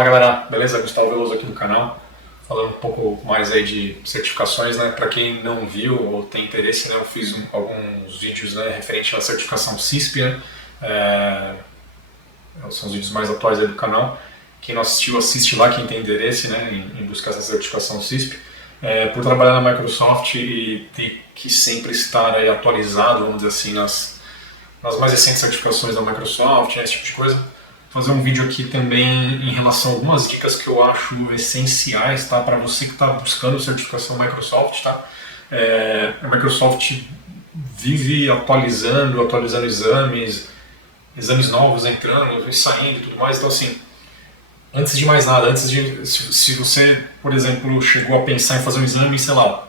Fala galera, beleza? Gustavo Veloso aqui do canal, falando um pouco mais aí de certificações, né? Para quem não viu ou tem interesse, né? Eu fiz alguns vídeos, né, referente à certificação CISP, né? São os vídeos mais atuais aí do canal. Quem não assistiu, assiste lá, quem tem interesse, né, em buscar essa certificação CISP. Por trabalhar na Microsoft e ter que sempre estar aí atualizado, vamos dizer assim, nas mais recentes certificações da Microsoft, né, esse tipo de coisa. Fazer um vídeo aqui também em relação a algumas dicas que eu acho essenciais, tá, para você que está buscando certificação Microsoft, tá? A Microsoft vive atualizando exames novos entrando e saindo e tudo mais, então assim, antes de mais nada, se você, por exemplo, chegou a pensar em fazer um exame, sei lá,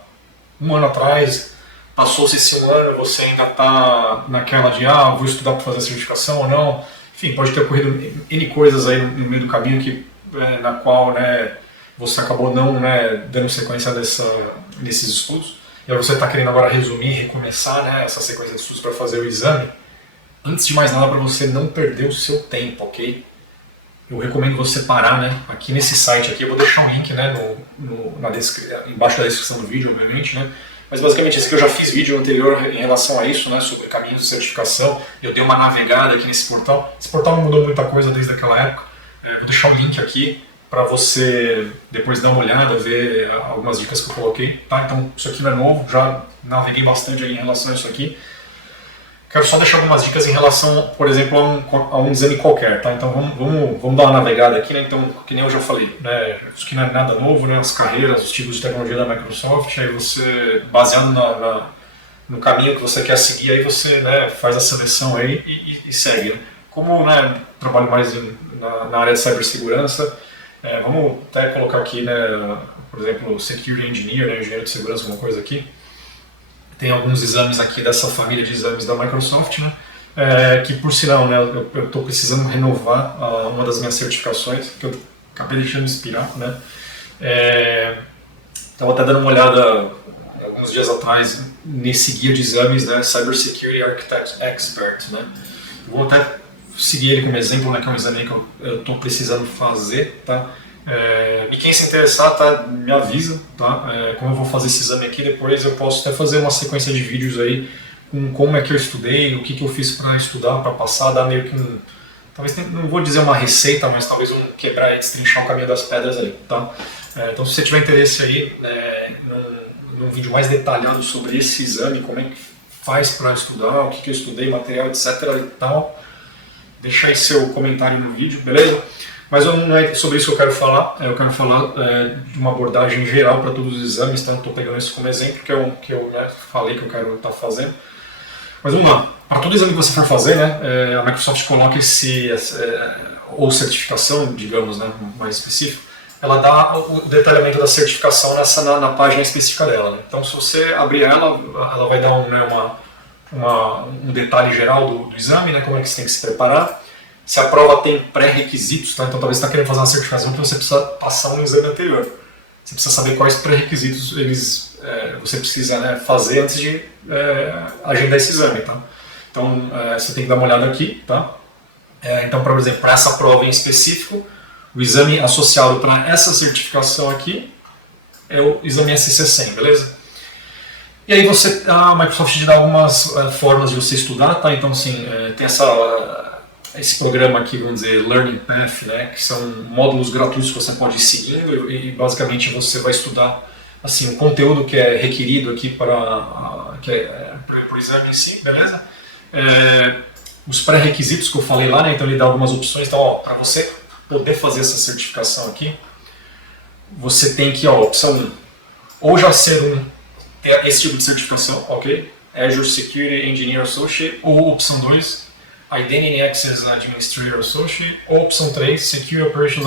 um ano atrás, passou-se esse um ano, você ainda está naquela de, vou estudar para fazer a certificação ou não. Enfim, pode ter ocorrido N coisas aí no meio do caminho na qual, né, você acabou não, né, dando sequência desses estudos. E aí você está querendo agora resumir, recomeçar, né, essa sequência de estudos para fazer o exame. Antes de mais nada, para você não perder o seu tempo, ok? Eu recomendo você parar, né, aqui nesse site aqui. Eu vou deixar um link, né, embaixo da descrição do vídeo, obviamente, né. Mas basicamente esse aqui eu já fiz vídeo anterior em relação a isso, né, sobre caminhos de certificação. Eu dei uma navegada aqui nesse portal. Esse portal não mudou muita coisa desde aquela época. Vou deixar o link aqui para você depois dar uma olhada, ver algumas dicas que eu coloquei. Tá? Então isso aqui não é novo, já naveguei bastante aí em relação a isso aqui. Quero só deixar algumas dicas em relação, por exemplo, a um exame qualquer, tá? Então vamos dar uma navegada aqui, né? Então, que nem eu já falei, né? Isso aqui não é nada novo, né? As carreiras, os tipos de tecnologia da Microsoft, aí você, baseado no caminho que você quer seguir, aí você, né, faz a seleção aí e segue, né? Como, né, trabalho mais na área de cibersegurança, vamos até colocar aqui, né, por exemplo, Security Engineer, né, engenheiro de segurança, alguma coisa aqui. Tem alguns exames aqui dessa família de exames da Microsoft, né? Que por sinal, né, eu estou precisando renovar uma das minhas certificações, que eu acabei deixando de expirar, né? Estava até dando uma olhada alguns dias atrás nesse guia de exames, né, Cybersecurity Architect Expert, né? Eu vou até seguir ele como exemplo, né, que é um exame que eu estou precisando fazer, tá? E quem se interessar, tá, me avisa, tá? Como eu vou fazer esse exame aqui, depois eu posso até fazer uma sequência de vídeos aí com como é que eu estudei, o que eu fiz para estudar, para passar, dar meio que talvez, não vou dizer uma receita, mas talvez quebrar e destrinchar o caminho das pedras aí, tá? Então se você tiver interesse aí num vídeo mais detalhado sobre esse exame, como é que faz para estudar, o que eu estudei, material, etc e tal, deixa aí seu comentário no vídeo, beleza? Mas não é sobre isso que eu quero falar. Eu quero falar de uma abordagem geral para todos os exames, então estou pegando isso como exemplo, que eu né, falei que eu quero estar fazendo. Mas vamos lá. Para todo exame que você for fazer, né, a Microsoft coloca ou certificação, digamos, né, mais específico, ela dá o detalhamento da certificação na página específica dela. Né? Então, se você abrir ela vai dar um detalhe geral do exame, né, como é que você tem que se preparar. Se a prova tem pré-requisitos, tá? Então talvez você está querendo fazer uma certificação que você precisa passar um exame anterior. Você precisa saber quais pré-requisitos você precisa, né, fazer antes de agendar esse exame. Tá? Então você tem que dar uma olhada aqui. Tá? Então, por exemplo, para essa prova em específico, o exame associado para essa certificação aqui é o exame SC100, beleza? E aí a Microsoft te dá algumas formas de você estudar. Tá? Então assim, tem esse programa aqui, vamos dizer, Learning Path, né, que são módulos gratuitos que você pode ir seguindo e basicamente você vai estudar assim, o conteúdo que é requerido aqui para o exame em si, beleza? Os pré-requisitos que eu falei lá, né, então ele dá algumas opções. Então, para você poder fazer essa certificação aqui, você tem que, opção 1, ou já ser esse tipo de certificação, ok? Azure Security Engineer Associate, ou opção 2, Identity Access Administrator Associate, ou opção 3, Secure Operations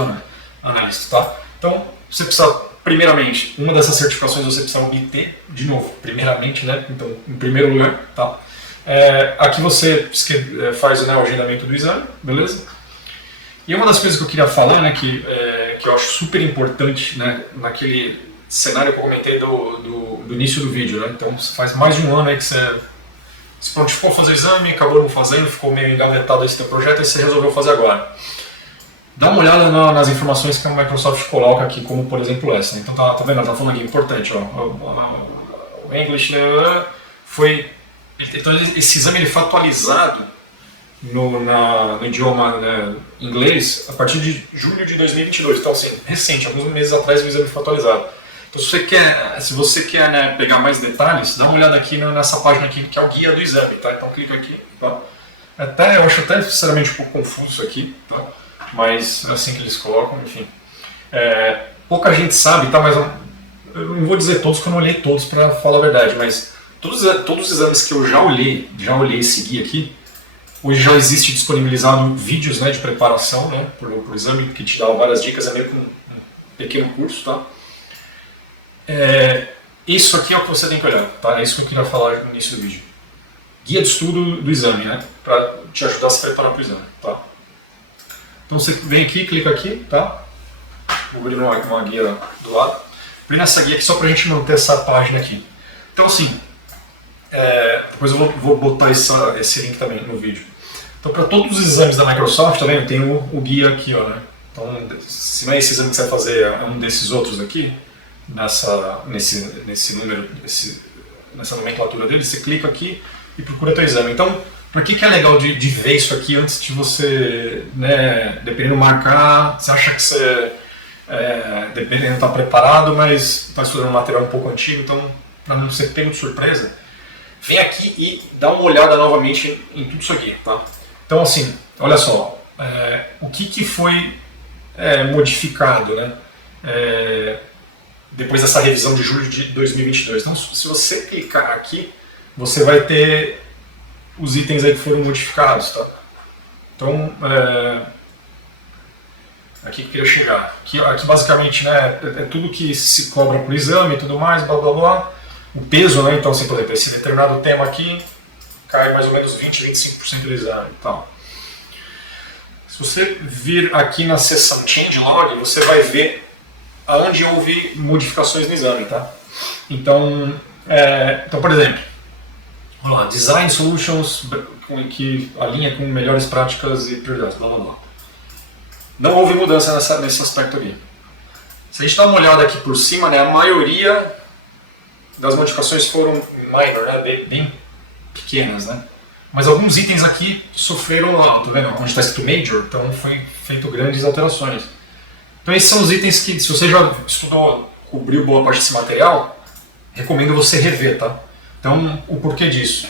Analyst, tá? Então, você precisa, primeiramente, uma dessas certificações você precisa obter, de novo, primeiramente, né? Então, em primeiro lugar, tá? Aqui você faz, né, o agendamento do exame, beleza? E uma das coisas que eu queria falar, né, que eu acho super importante, né, naquele cenário que eu comentei do início do vídeo, né? Então, faz mais de um ano aí que você se prontificou a fazer o exame, acabou não fazendo, ficou meio engavetado esse teu projeto e você resolveu fazer agora. dá uma olhada nas informações que a Microsoft coloca aqui, como por exemplo essa. Né? Então tá vendo? Ela tá falando aqui, importante, ó, o English foi... Então esse exame ele foi atualizado no idioma, né, inglês a partir de julho de 2022. Então assim, recente, alguns meses atrás o exame foi atualizado. Então se você quer né, pegar mais detalhes, dá uma olhada aqui nessa página aqui, que é o guia do exame, tá? Então clica aqui, tá? Eu acho até sinceramente um pouco confuso isso aqui, tá? Mas assim que eles colocam, enfim. Pouca gente sabe, tá? Mas eu não vou dizer todos, porque eu não olhei todos para falar a verdade, mas todos os exames que eu já olhei esse guia aqui, hoje já existe disponibilizado vídeos né, de preparação né, pro exame, que te dá várias dicas, é meio que um pequeno curso, tá? Isso aqui é o que você tem que olhar, tá? É isso que eu queria falar no início do vídeo. Guia de estudo do exame, né? Para te ajudar a se preparar para o exame, tá? Então você vem aqui, clica aqui, tá? Vou abrir uma guia do lado. Vem nessa guia aqui só para a gente manter essa página aqui. Então assim, depois eu vou botar esse link também no vídeo. Então para todos os exames da Microsoft, tá vendo? Tem o guia aqui, ó, né? Então se não é esse exame que você vai fazer, é um desses outros aqui, nesse número, nessa nomenclatura dele, você clica aqui e procura teu exame. Então, por que é legal de ver isso aqui antes de você, né, dependendo marcar, você acha que você, dependendo, está preparado, mas está estudando um material um pouco antigo, então, para não ser pego de surpresa, vem aqui e dá uma olhada novamente em tudo isso aqui, tá? Então, assim, olha só, o que foi modificado, né, depois dessa revisão de julho de 2022. Então, se você clicar aqui, você vai ter os itens aí que foram modificados, tá? Então, aqui que eu queria chegar. Aqui basicamente, né, é tudo que se cobra por exame e tudo mais, blá blá blá. O peso, né, então, assim, por exemplo, esse determinado tema aqui cai mais ou menos 20, 25% do exame e tal. Se você vir aqui na seção Changelog, você vai ver aonde houve modificações no exame, tá? Então, por exemplo, vamos lá, Design Solutions que alinha com melhores práticas e prioridades, blá blá blá. Não houve mudança nesse aspecto aqui. Se a gente dá uma olhada aqui por cima, né, a maioria das modificações foram minor, né, bem pequenas, né? Mas alguns itens aqui sofreram lá, tá vendo? Onde está escrito Major, então foi feito grandes alterações. Então esses são os itens que, se você já estudou, cobriu boa parte desse material, recomendo você rever, tá? Então, o porquê disso?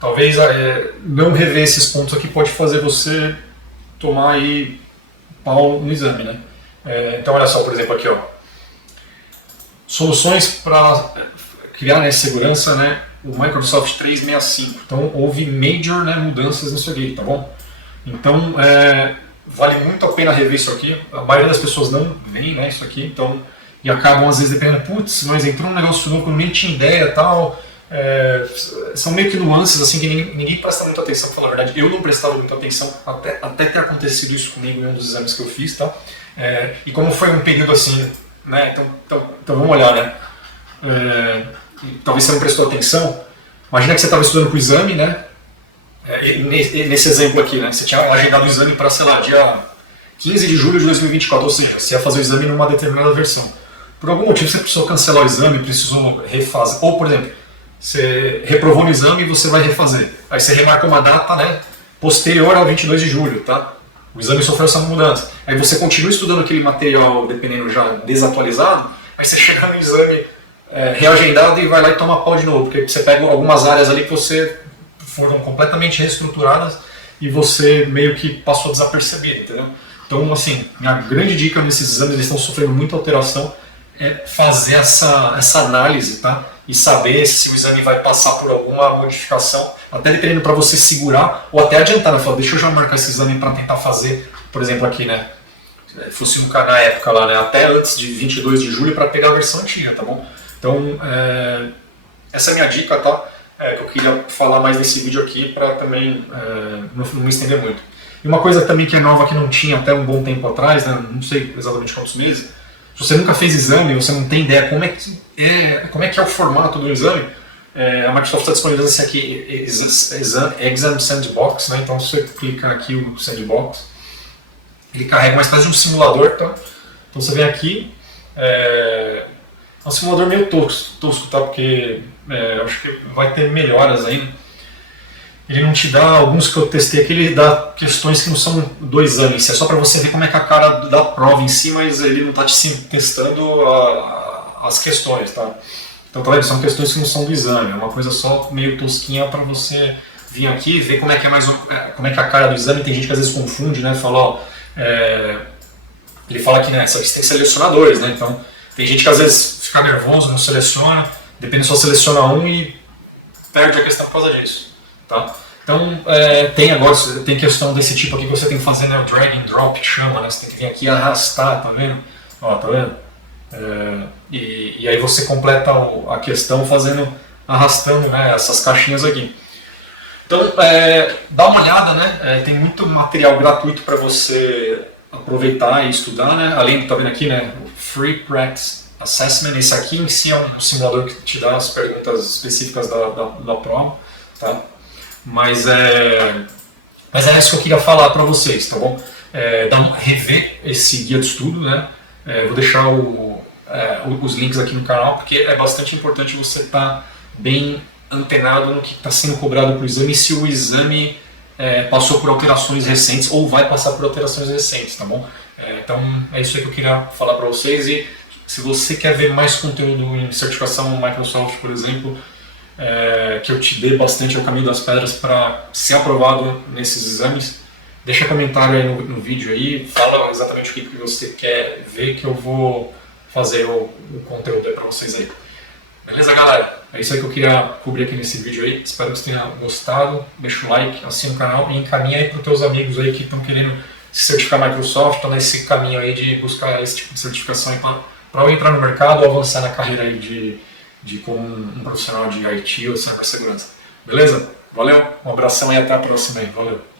Talvez não rever esses pontos aqui pode fazer você tomar aí pau no exame, né? Então, olha só, por exemplo, aqui, ó. Soluções para criar, né, segurança, né? O Microsoft 365. Então, houve major, né, mudanças nisso aqui, tá bom? Então, vale muito a pena rever isso aqui. A maioria das pessoas não vê, né, isso aqui, então, e acabam às vezes dependendo, putz, mas entrou um negócio novo que eu nem tinha ideia e tal. São meio que nuances assim que ninguém presta muita atenção, pra falar a verdade. Eu não prestava muita atenção até ter acontecido isso comigo em um dos exames que eu fiz, tá? E como foi um período assim, né? Então vamos olhar, né? Talvez você não prestou atenção. Imagina que você estava estudando para o exame, né? Nesse exemplo aqui, né? Você tinha agendado o exame para, sei lá, dia 15 de julho de 2024, ou seja, você ia fazer o exame numa determinada versão. Por algum motivo você precisou cancelar o exame, precisou refazer. Ou, por exemplo, você reprovou no exame e você vai refazer. Aí você remarca uma data, né, posterior ao 22 de julho, tá? O exame sofreu essa mudança. Aí você continua estudando aquele material, dependendo já desatualizado, aí você chega no exame reagendado e vai lá e toma pau de novo, porque você pega algumas áreas ali que você foram completamente reestruturadas e você meio que passou desapercebido, entendeu? Então, assim, minha grande dica nesses exames, eles estão sofrendo muita alteração, é fazer essa análise, tá? E saber se o exame vai passar por alguma modificação, até dependendo para você segurar ou até adiantar, né? Falar, deixa eu já marcar esse exame para tentar fazer, por exemplo, aqui, né? Fosse na época lá, né? Até antes de 22 de julho para pegar a versão antiga, tá bom? Então, essa é a minha dica, tá? Que eu queria falar mais nesse vídeo aqui para também não me estender muito. E uma coisa também que é nova, que não tinha até um bom tempo atrás, né? Não sei exatamente quantos meses, se você nunca fez exame, você não tem ideia como é que é o formato do exame, a Microsoft está disponibilizando esse aqui, Exam Sandbox, né? Então você clica aqui o Sandbox, ele carrega uma espécie de um simulador, tá? Então você vem aqui, é um simulador meio tosco, tá? Porque eu acho que vai ter melhoras aí. Ele não te dá, alguns que eu testei aqui, ele dá questões que não são do exame, isso é só para você ver como é que a cara da prova em si, mas ele não está te testando as questões, tá? Então tá vendo? São questões que não são do exame, é uma coisa só meio tosquinha para você vir aqui e ver como é que é como é que é a cara do exame. Tem gente que às vezes confunde, né? Fala, ó, ele fala que, né, tem selecionadores, né? Então tem gente que às vezes fica nervoso, não seleciona, depende, só seleciona um e perde a questão por causa disso. Tá? Então, tem questão desse tipo aqui que você tem que fazer, né, o drag and drop, que chama, né? Você tem que vir aqui e arrastar, tá vendo? Ó, tá vendo? E aí você completa a questão arrastando, né, essas caixinhas aqui. Então, dá uma olhada, né? Tem muito material gratuito para você aproveitar e estudar, né? Além, tá vendo aqui, né, o Free Practice Assessment. Esse aqui em si é um simulador que te dá as perguntas específicas da prova, tá? Mas é isso que eu queria falar para vocês, tá bom? Rever esse guia de estudo, né? Vou deixar os links aqui no canal, porque é bastante importante você estar bem antenado no que está sendo cobrado para o exame, se o exame passou por alterações recentes ou vai passar por alterações recentes, tá bom? Então é isso aí que eu queria falar para vocês. E se você quer ver mais conteúdo em certificação Microsoft, por exemplo, que eu te dê bastante ao caminho das pedras para ser aprovado nesses exames, deixa comentário aí no vídeo aí, fala exatamente o que você quer ver, que eu vou fazer o conteúdo aí para vocês aí. Beleza, galera? É isso aí que eu queria cobrir aqui nesse vídeo aí. Espero que você tenha gostado. Deixa o like, assina o canal e encaminha aí para os teus amigos aí que estão querendo se certificar Microsoft, estão nesse caminho aí de buscar esse tipo de certificação para eu entrar no mercado ou avançar na carreira aí de como um profissional de IT ou cibersegurança. Beleza? Valeu, um abração e até a próxima aí. Valeu!